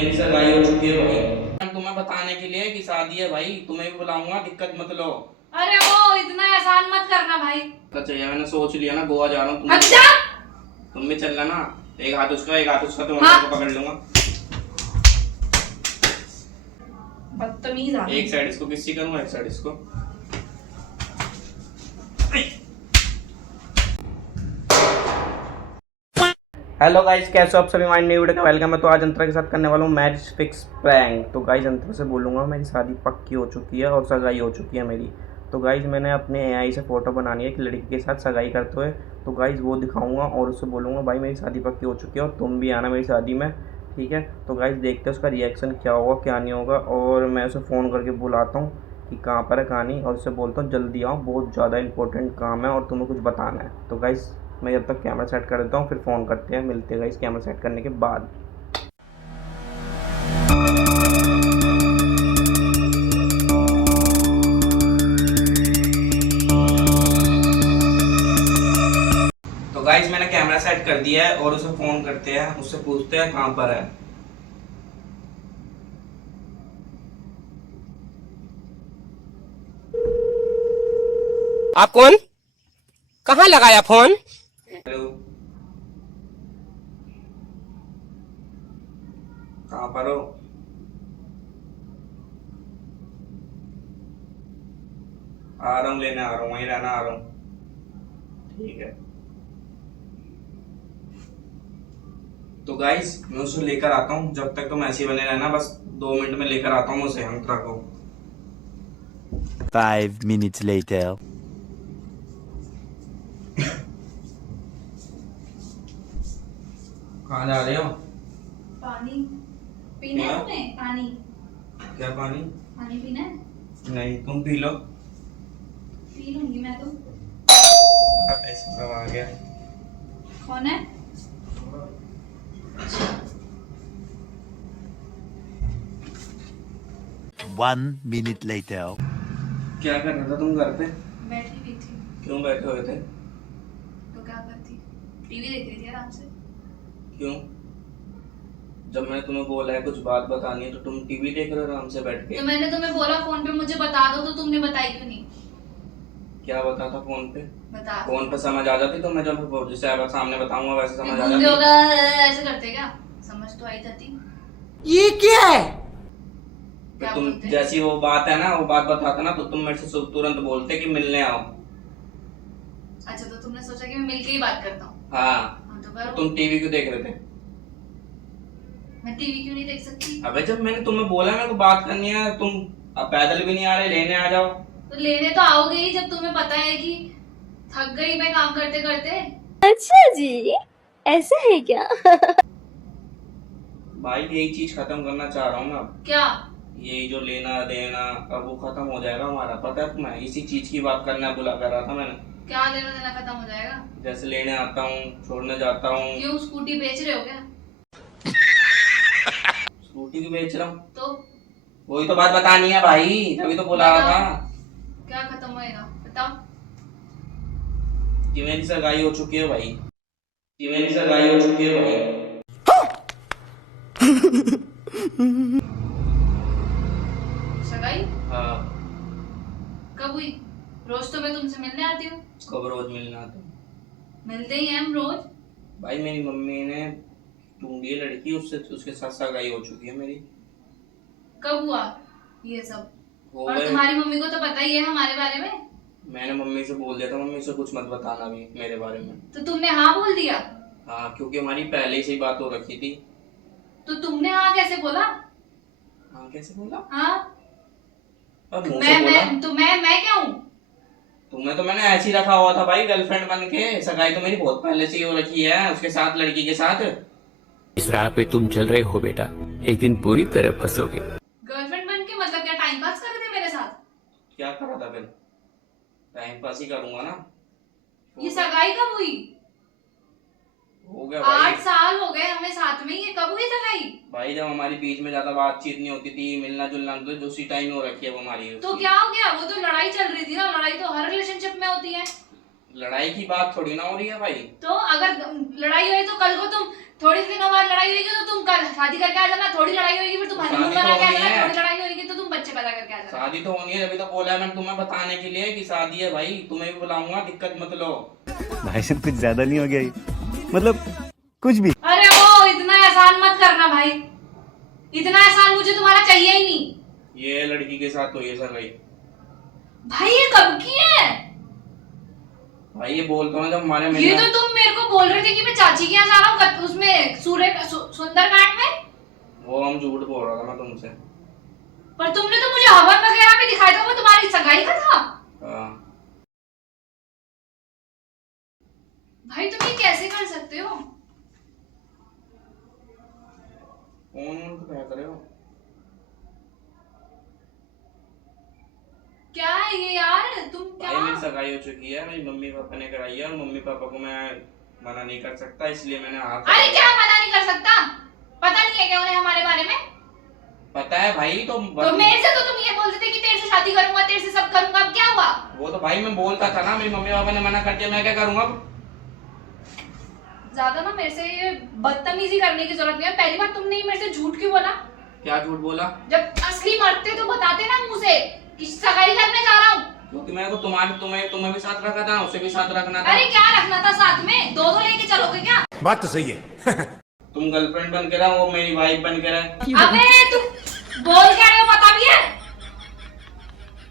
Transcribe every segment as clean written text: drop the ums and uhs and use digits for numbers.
मेरी सगाई हो चुकी है भाई। तुम्हें बताने के लिए कि शादी है भाई, तुम्हें भी बुलाऊंगा, दिक्कत मत लो। अरे वो इतना एहसान मत करना भाई। अच्छा यार मैंने सोच लिया ना, गोवा जा रहा हूँ। अच्छा तुम भी चल ना। एक हाथ उसका एक हाथ उसका, हाँ। तुम्हारा पकड़ लूंगा। बदतमीज आदमी। एक साइड इसको किसी करूंगा, एक साइड इसको। हेलो गाइस, कैसे हो आप सभी। माइंड न्यू वीडियो का वेलकम है। तो आज अंतरा के साथ करने वाला हूँ मैरिज फिक्स प्रैंक। तो गाइस अंतरा से बोलूँगा मेरी शादी पक्की हो चुकी है और सगाई हो चुकी है मेरी। तो गाइस मैंने अपने एआई से फ़ोटो बनानी है एक लड़की के साथ सगाई करते हुए। तो गाइस वो दिखाऊंगा और उससे बोलूँगा भाई मेरी शादी पक्की हो चुकी है और तुम भी आना मेरी शादी में, ठीक है। तो गाइस देखते हैं उसका रिएक्शन क्या होगा क्या नहीं होगा। और मैं उसे फ़ोन करके बुलाता हूँ कि कहाँ पर है कहाँ नहीं, और उससे बोलता हूँ जल्दी आओ, बहुत ज़्यादा इंपॉर्टेंट काम है और तुम्हें कुछ बताना है। तो गाइस मैं जब तक कैमरा सेट कर देता हूँ, फिर फ़ोन करते हैं, मिलते हैं गाइस कैमरा सेट करने के बाद। तो गाइस मैंने कैमरा सेट कर दिया है और उसे फ़ोन करते हैं, उससे पूछते हैं कहाँ पर है। आप कौन? कहाँ लगाया फोन? हेलो, कहाँ पर हो? आ रहा हूँ, लेने आ रहा हूँ, वहीं रहना आ रहा हूँ, ठीक है। तो गाइस मैं उसे लेकर आता हूँ, जब तक तुम ऐसे ही बने रहना, बस 2 मिनट में लेकर आता हूँ उसे, अंतरा को। 5 minutes later. कहाँ जा रहे हो? पानी पीना है तुम्हें? पानी क्या पानी? पानी पीना है? नहीं, तुम पी लो। पी लूंगी मैं तो। ऐसे सब आ गया। कौन है? 1 minute later. क्या कर रहा था तुम घर पे? बैठी हुई थी। क्यों बैठे हुए थे? तो क्या करती? टीवी देख रही थी आराम से। क्यों? जब मैंने तुम्हें बोला है कुछ बात बतानी है तो तुम टीवी देख रहे हो आराम से बैठ के। तो मैंने तुम्हें बोला फोन पे मुझे बता दो, तो तुमने बताई क्यों नहीं? क्या बता था फोन पे? बता। फोन पे समझ आ जाती तो मैं जब जैसे अब सामने बताऊंगा वैसे समझ आ गूंगे जाती। होगा ऐसे करते क्या? समझ तो आई जाती। ये क्या है? फिर क्या तुम बोलते? जैसी वो बात है ना, वो बात बताते ना, तो तुम मेरे से तुरंत बोलते कि मिलने आओ। अच्छा तो तुमने सोचा कि मैं मिलके ही बात करता हूँ? हाँ। तो करो। तुम टीवी क्यों देख रहे थे? मैं टीवी क्यों नहीं देख सकती? अबे जब मैंने तुम्हें बोला मेरे को बात करनी है, तुम अब पैदल भी नहीं आ रहे, लेने आ जाओ। तो लेने तो आओगे ही जब तुम्हें पता है कि थक गई मैं काम करते करते। अच्छा जी, ऐसा है क्या? भाई यही चीज खत्म करना चाह रहा हूँ मैं अब। क्या? यही जो लेना देना अब वो खत्म हो जाएगा हमारा, पता है तुम्हें? इसी चीज की बात करना बुला कर रहा था मैंने। क्या लेना देना खत्म हो जाएगा? जैसे लेने आता हूँ, छोड़ने जाता हूँ। क्यों स्कूटी बेच रहे हो क्या? स्कूटी क्यों बेच रहा हूँ? तो वही तो बात बतानी है भाई, तभी तो बुला रहा था। क्या खत्म होएगा बताओ? कि मेरी सगाई हो चुकी है भाई, कि मेरी सगाई हो चुकी है भाई। सगाई हाँ। कब हुई? रोज तो मैं तुमसे मिलने आती हूँ। कब रोज मिलना आता? मिलते ही हैं हम रोज। भाई मेरी मम्मी ने ढूंढी है लड़की, उससे उसके साथ सगाई हो चुकी है मेरी। कब हुआ ये सब? हो और गए। तुम्हारी मम्मी को तो पता ही है हमारे बारे में। मैंने मम्मी से बोल दिया था, मम्मी से कुछ मत बताना भी मेरे बारे में। तो तुमने हाँ बोल दिया? हाँ, क्योंकि हमारी पहले से ही बात हो रखी थी। तो तुमने हाँ कैसे बोला? हाँ कैसे बोला? हाँ अब मुंह से बोला। मैं क्या हूँ? तुम्हें तो मैंने ऐसे ही रखा हुआ था भाई, गर्लफ्रेंड बन के। सगाई तो मेरी बहुत पहले से ही हो रखी है उसके साथ, लड़की के साथ। इस राह पे तुम चल रहे हो बेटा, एक दिन पूरी तरह फंसोगे। गर्लफ्रेंड बन के मतलब क्या टाइम पास कर रहे थे मेरे साथ? क्या करा था फिर? टाइम पास ही करूंगा ना। ये सगाई कब हुई? हो गया भाई। 8 साल हो गए हमें साथ में, ये कब हुई सगाई? भाई जब हमारी बीच में ज्यादा बातचीत नहीं होती थी, मिलना जुलना, तो उसी टाइम हो रखी है वो हमारी। तो क्या हो गया? वो तो लड़ाई चल रही थी ना, लड़ाई तो हर रिलेशनशिप में होती है। लड़ाई की बात थोड़ी ना हो रही है भाई। तो अगर लड़ाई हुई तो कल को तुम, थोड़ी दिनों बाद लड़ाई हुई तो तुम कल शादी करके आ जाना। थोड़ी लड़ाई शादी तो होनी है, अभी तो बोला है मैंने तुम्हें बताने के लिए कि शादी है भाई, तुम्हें भी बुलाऊंगा, दिक्कत मत लो। भाई साहब कुछ ज्यादा नहीं हो गया ये? मतलब कुछ भी। अरे वो इतना एहसान मत करना भाई, इतना एहसान मुझे तुम्हारा चाहिए ही नहीं। ये लड़की के साथ हुई है सगाई। भाई ये कब की है? भाई ये बोलता हूँ जब हमारे ये तो तुम मेरे को बोल रहे थे कि मैं चाची के यहाँ जा रहा हूँ उसमें सुंदरकांड में। वो हम झूठ बोल रहा था मैं तुमसे। पर तुमने तो मुझे हवन वगैरह में दिखाया था, वो तुम्हारी सगाई का था। भाई तुम ये कैसे कर सकते हो? कौन क्या करे हो? क्या है ये यार, तुम क्या? भाई मेरी सगाई हो चुकी है, मेरी मम्मी पापा ने कराई है, और मम्मी पापा को मैं मना नहीं कर सकता, इसलिए मैंने हाथ। अरे क्या मना नहीं कर सकता? पता नहीं है क्या उन्हें हमारे बारे में? पता है भाई। तो मेरे से तो तुम ये बोलते थे कि तेरे से शादी करूंगा, तेरे से सब करूंगा, अब क्या हुआ? वो तो भाई मैं बोलता था ना, मेरी मम्मी पापा ने मना कर दिया, मैं क्या करूंगा अब? ज्यादा ना मेरे से ये बदतमीजी करने की जरूरत नहीं है। पहली बार तुमने मेरे से झूठ क्यों बोला? क्या झूठ बोला? जब असली मरते तो बताते ना मुंह से कि सगाई करने जा रहा हूँ। क्योंकि मैं तो तुम्हें भी साथ रखा था, उसे भी साथ रखना था। अरे क्या रखना था साथ में? दो लेके चलोगे क्या? बात तो सही है। तुम गर्लफ्रेंड बन के रहा, वो मेरी वाइफ बन के रहा। अबे तुम बोल क्या रहे हो, पता भी है?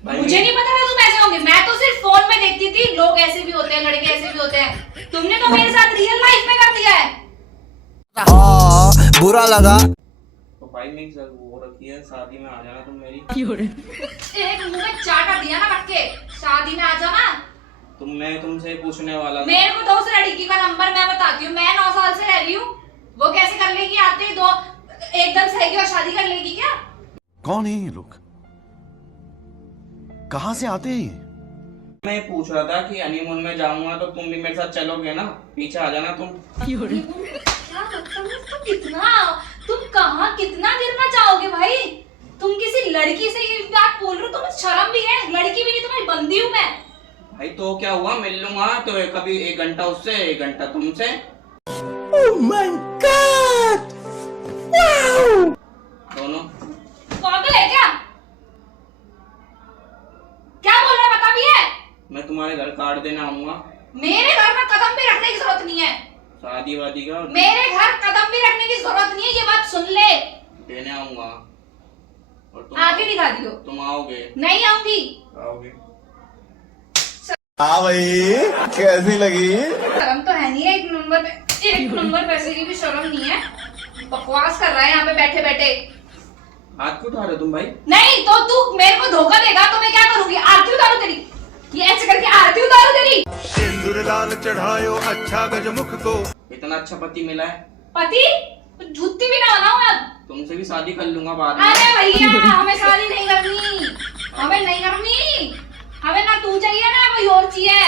मुझे नहीं पता था तुम ऐसे होंगे। मैं तो सिर्फ फोन में देखती थी, लोग ऐसे भी होते हैं, लड़के ऐसे भी होते हैं। तुमने तो मेरे साथ रियल लाइफ में कर दिया है। बुरा लगा। तो भाई मेरी वो रखी है, शादी में आ जाना तुम मेरी। एक मुंह में चाटा दिया ना रख के, शादी में आ जाना। मैं तुमसे पूछने वाला था। मेरे को दो से लड़की का नंबर मैं बताती हूँ। मैं 9 साल से रह रही हूँ, वो कैसे कर लेगी? आते ही दो एकदम सही और शादी कर लेगी क्या? कौन है ये लोग? कहाँ से आते हैं? मैं ये पूछ रहा था कि हनीमून में जाऊंगा तो तुम भी मेरे साथ चलोगे ना? पीछे आ जाना तुम। क्या बदतमीज, तुम कहाँ कितना गिरना चाहोगे भाई? तुम किसी लड़की से ये बात बोल रहे हो? तुम्हें शर्म भी है? लड़की भी नहीं, तुम्हारी बंदी हूँ मैं। भाई तो क्या हुआ, मिल लूंगा तो कभी 1 घंटा उससे 1 घंटा तुमसे। Oh my God! Wow! दोनों पागल है क्या? क्या बोल रहा है पता भी है? मैं तुम्हारे घर कार्ड देने आऊंगा। मेरे घर में कदम भी रखने की जरूरत नहीं है। शादी वादी का मेरे घर कदम भी रखने की जरूरत नहीं है, ये बात सुन ले। देने आऊंगा और तुम आगे दिखा दियो। तुम आओगे? नहीं आऊंगी। आओगे? हाँ भाई, कैसी लगी? शर्म तो है नहीं है, एक नंबर पैसे की भी शर्म नहीं है। बकवास कर रहा है यहाँ पे बैठे बैठे। हाथ क्यों उठा रहे हो तुम भाई? नहीं तो तू मेरे को धोखा देगा तो मैं क्या करूंगी? आरती उतारू तेरी, ये ऐसे करके आरती उतारू तेरी। सिंदूर लाल चढ़ायो अच्छा गजमुख को। इतना अच्छा पति मिला है। पति? झूठी भी ना बनाऊं मैं। तुमसे भी शादी कर लूंगा बाद में। अरे भैया हमें शादी नहीं करनी, हमें नहीं करनी। हमें ना तू चाहिए ना कोई और चाहिए।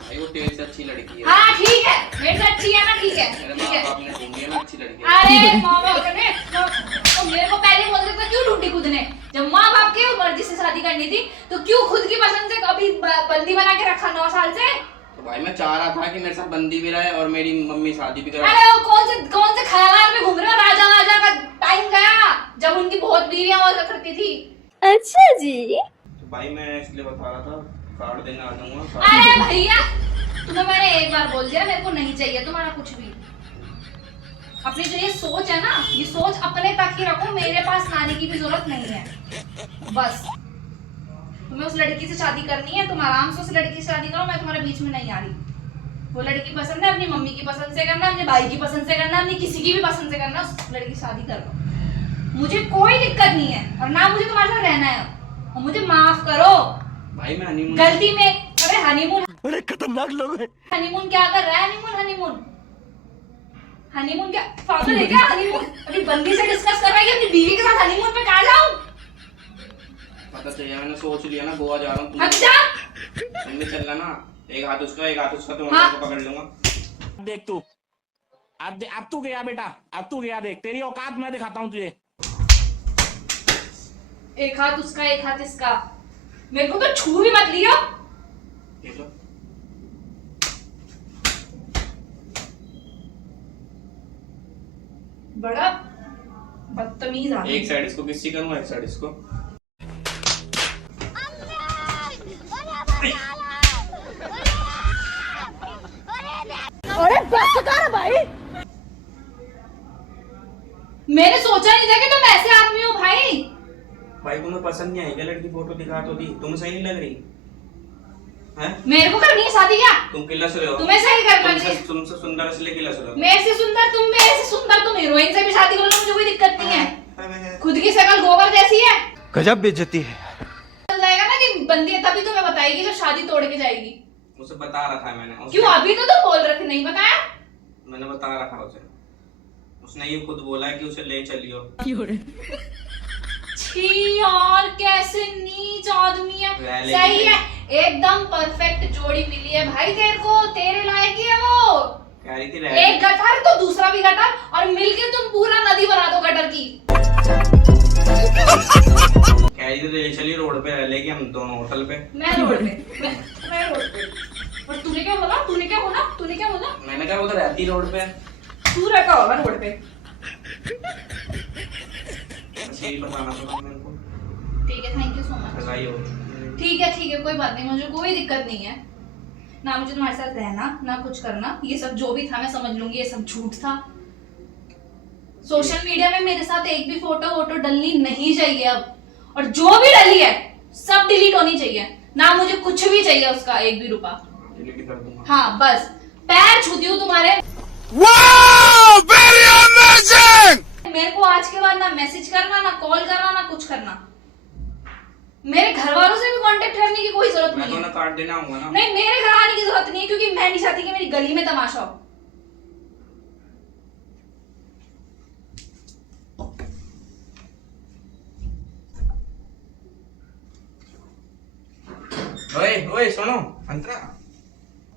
भाई वो तेरे से अच्छी लड़की है। हाँ ठीक है, मेरे से अच्छी है ना, ठीक है मेरे ठीक माँ है। बाप ने ढूंढी है ना अच्छी लड़की है। अरे माँ बाप ने तो मेरे को पहले बोलते थे क्यों ढूंढी खुद ने? जब माँ बाप की मर्जी से शादी करनी थी तो क्यों खुद की पसंद से कभी बंदी बना के रखा 9 साल से? तो भाई मैं चाह रहा था कि मेरे साथ बंदी भी रहे और मेरी मम्मी शादी भी करे। अरे वो कौन से ख्यालात में घूम रहे हो? राजा का टाइम गया जब उनकी बहुत बीवियां हुआ करती थी। अच्छा जी। तो भाई मैं इसलिए बता रहा था कार्ड देने आ जाऊंगा। अरे भैया तुम्हें मैंने एक बार बोल दिया, मेरे को नहीं चाहिए तुम्हारा कुछ भी। अपनी जो ये सोच है ना, ये सोच अपने तक ही रखो, मेरे पास लाने की भी जरूरत नहीं है। बस तुम्हें उस लड़की से शादी करनी है, तुम आराम से उस लड़की से शादी करो, मैं तुम्हारे बीच में नहीं आ रही। वो लड़की पसंद है, अपनी मम्मी की पसंद से करना, अपने भाई की पसंद से करना, अपनी किसी की भी पसंद से करना, उस लड़की से शादी कर लो। मुझे कोई दिक्कत नहीं है और ना मुझे तुम्हारे साथ रहना है। और मुझे माफ करो भाई मैं हनीमून गलती में। अरे हनीमून, बड़े खतरनाक लोग हैं। हनीमून क्या कर रहा है? हनीमून क्या पागल है क्या? हनीमून अभी बंदी से डिस्कस कर रहा है कि अपनी बीवी के साथ हनीमून पे कहाँ जाऊं? पता चाहिए, मैंने सोच लिया ना, गोवा जा रहा हूँ। अच्छा तुम भी चलना ना, एक हाथ उसका तो हाँ। मैं पकड़ लूंगा। देख तू अब तू गया बेटा, अब तू गया, देख तेरी औकात मैं दिखाता हूँ तुझे। एक हाथ उसका एक हाथ इसका, मेरे को तो छू भी मत लियो। ये तो बड़ा बदतमीज आदमी। एक साइड इसको किसी करूंगा, एक साइड इसको। मैंने सोचा नहीं था कि तुम ऐसे आदमी हो भाई। भाई तुम्हें पसंद नहीं आई क्या लड़की? फोटो दिखा तो दी, तुम्हें सही नहीं लग रही है? मेरे को करनी है शादी क्या? तुम किलस रहे हो, तुम्हें सही करना चाहिए। तुमसे सुंदर इसलिए किलस रहे हो। मेरे से सुंदर तुम, मेरे से सुंदर तुम। हीरोइन से भी शादी कर लो, मुझे कोई दिक्कत नहीं है। खुद की शक्ल गोबर जैसी है। गजब बेइज्जती है। चल जाएगा ना कि बंदी तभी तुम्हें बताएगी जो शादी तोड़ के जाएगी। उसे बता रखा है मैंने। क्यों अभी तो तुम बोल रहे थे नहीं बताया? मैंने बता रखा उसे। उसने ये खुद बोला है कि उसे ले चलियो। छी यार, कैसे नीच आदमी है। सही है, एकदम परफेक्ट जोड़ी मिली है भाई तेरे को, तेरे लायक ही है वो। कह रही थी एक गटर तो दूसरा भी गटर, और मिलके तुम पूरा नदी बना दो गटर की। कह रही थी ले चलिए, रोड पे रह लेगी हम दोनों होटल पे। मैं रोड पे, मैं रोड पे। और तूने क्या बोला? तूने क्या बोला? तूने क्या बोला? मैंने कहा उधर रहती रोड पे। तू रहता होगा रोड पे। बस यही बताना था मेरे को। ठीक है, थैंक यू सो मच। सगाई हो चुकी है। ठीक है, कोई बात नहीं, मुझे कोई दिक्कत नहीं है ना। मुझे तुम्हारे साथ रहना ना कुछ करना। ये सब जो भी था मैं समझ लूंगी, ये सब झूठ था। सोशल मीडिया में मेरे साथ एक भी फोटो वोटो डलनी नहीं चाहिए अब, और जो भी डली है सब डिलीट होनी चाहिए ना। मुझे कुछ भी चाहिए उसका एक भी रुपया। डिलीट कर दूंगा। हाँ बस, पैर छूती हूँ तुम्हारे। Wow! Very amazing! मेरे को आज के बाद ना मैसेज करना, ना कॉल करना, ना कुछ करना। मेरे घर वालों से भी कांटेक्ट करने की कोई जरूरत मैं नहीं तो है। ना कार्ड देना होगा ना। नहीं, मेरे घर आने की जरूरत नहीं है, क्योंकि मैं नहीं चाहती कि मेरी गली में तमाशा हो। ओए ओए सुनो अंतरा।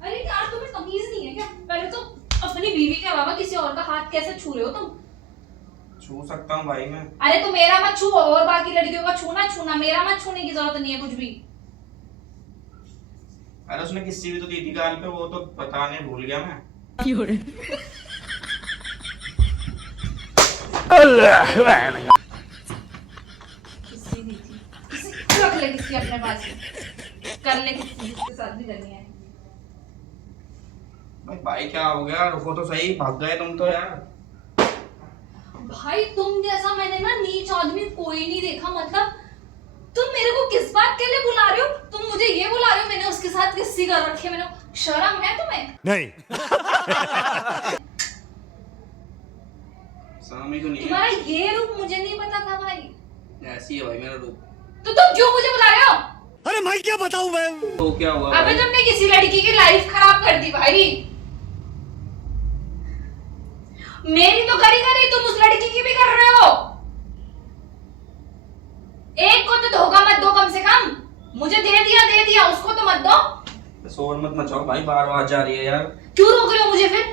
अरे यार, तुम्हें तमीज नहीं है क्या? पहले तो अपनी बीवी के अलावा किसी और का हाथ कैसे छू रहे हो तुम? छू सकता हूँ भाई मैं। अरे तो मेरा मत छू, और बाकी लड़कियों का छूना, मेरा मत छूने की जरूरत नहीं है कुछ भी। अरे उसने किसी भी तो दी थी गाल पे, वो तो बताने भूल गया मैं। किसी दी थी, किसी रख ले, किसी अपने पास कर ले, किसी जिसके साथ भी करनी है। भाई क्या हो गया? रुको तो सही, भाग गए तुम तो यार। भाई तुम जैसा मैंने ना नीच आदमी कोई नहीं देखा। मतलब तुम मेरे को किस बात के लिए बुला रहे हो? तुम मुझे ये बुला रहे हो मैंने उसके साथ किसी कर रखी है? मैंने शर्म है तुम्हें? नहीं। सामी तो नहीं तुम्हारा है। ये रूप मुझे नहीं पता था भाई। ऐसी है भाई मेरा रूप। तो तुम क्यों मुझे बुला रहे हो? अरे मैं क्या बताऊं मैं? तो क्या हुआ अबे भाई? तुमने किसी लड़की की लाइफ खराब कर दी भाई। मेरी तो करी, तुम उस लड़की की भी कर रहे हो। एक को तो धोखा मत दो कम से कम। मुझे दे दिया, उसको तो मत दो। शोर मत मचाओ भाई, बार बार जा रही है यार। क्यों रोक रहे हो मुझे फिर?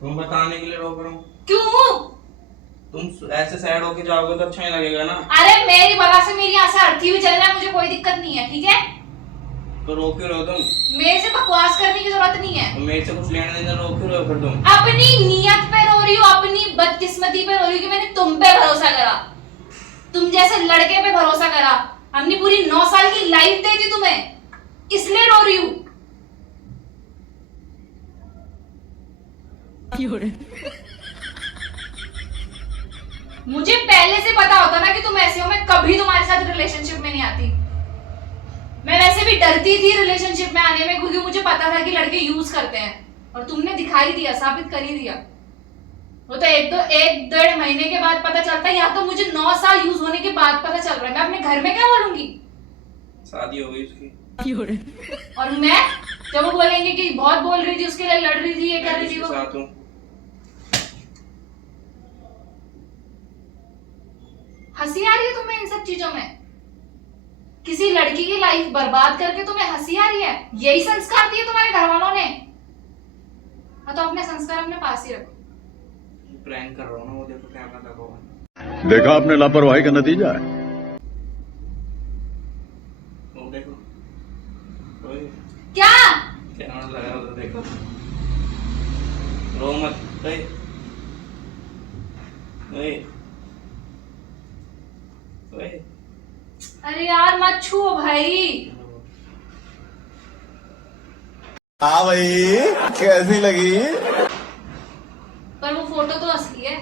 तुम बताने के लिए रोक रहा हूँ। क्यों? तुम ऐसे सैड होके जाओगे तो अच्छा नहीं लगेगा ना। अरे मेरी बला से मेरी आंखें अर्थी हुई चल रहा है, मुझे कोई दिक्कत नहीं है, ठीक है? तो रोक क्यों रहे हो तुम? मेरे से बकवास करने की जरूरत नहीं है। तो मेरे से कुछ लेना देना, रोक क्यों रहे हो फिर तुम? अपनी नीयत पे रो रही हो, अपनी बदकिस्मती पे रो रही हो कि मैंने तुम पे भरोसा करा, तुम जैसे लड़के पे भरोसा करा। हमने पूरी 9 साल की लाइफ दे दी तुम्हें, इसलिए रो रही हूँ। मुझे पहले से पता होता ना कि तुम ऐसे हो, मैं कभी तुम्हारे साथ रिलेशनशिप में नहीं आती। मैं वैसे भी डरती थी रिलेशनशिप में आने में, क्योंकि मुझे पता था कि लड़के यूज करते हैं, और तुमने दिखाई दिया, साबित कर ही दिया। वो तो एक डेढ़ महीने के बाद पता चलता है, यहाँ तो मुझे 9 साल यूज होने के बाद पता चल रहा है। मैं अपने घर में क्या बोलूंगी? शादी हो गई उसकी। और मैं जब वो बोलेंगे कि बहुत बोल रही थी, उसके लिए लड़ रही थी, ये कर रही थी, वो साथ हूँ। हंसी आ रही है तुम्हें इन सब चीजों में? किसी लड़की की लाइफ बर्बाद करके तुम्हें हंसी आ रही है? यही संस्कार दिए तुम्हारे घर वालों ने? हाँ तो अपने संस्कार अपने पास ही रखो। प्रैंक कर रहा हूँ ना, वो देखो कैमरा लगा हुआ है। देखा आपने लापरवाही का नतीजा है। वो देखो ओए, क्या? कैमरा लगा हुआ देखो। रो मत। ओए ओए ओए। अरे यार मत छुओ भाई। हाँ भाई कैसी लगी? पर वो फोटो तो असली है।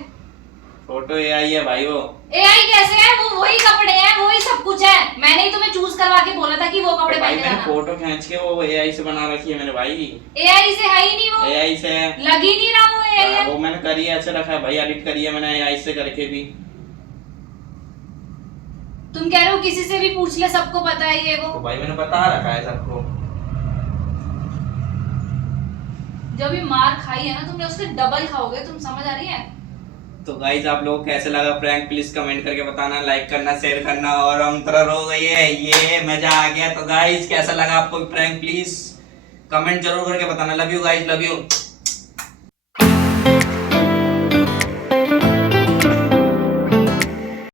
फोटो एआई है भाई वो। एआई कैसे है? वो वही कपड़े हैं, वही सब कुछ है। मैंने ही तुम्हें चूज करवा के बोला था कि वो कपड़े भाई पहन के मैंने जाना। फोटो खींच के वो एआई से बना रखी है मेरे भाई। एआई से है ही नहीं वो। एआई से है। लग ही नहीं रहा वो एआई है। वो मैंने करी है, ऐसे रखा है भाई, एडिट करी है मैंने एआई से करके भी। तुम कह रहे हो किसी से भी पूछ ले, सबको पता है ये वो। तो भाई मैंने बता रखा है सबको। जब भी मार खाई है ना तुमने, उसके डबल खाओगे तुम, समझ आ रही है? तो गाइज आप लोगों को कैसे लगा प्रैंक, प्लीज कमेंट करके बताना, लाइक करना, शेयर करना। और हम तरह हो गई है, ये मजा आ गया। तो गाइज कैसा लगा आपको प्रैंक, प्लीज कमेंट जरूर करके बताना। Love you guys, love you.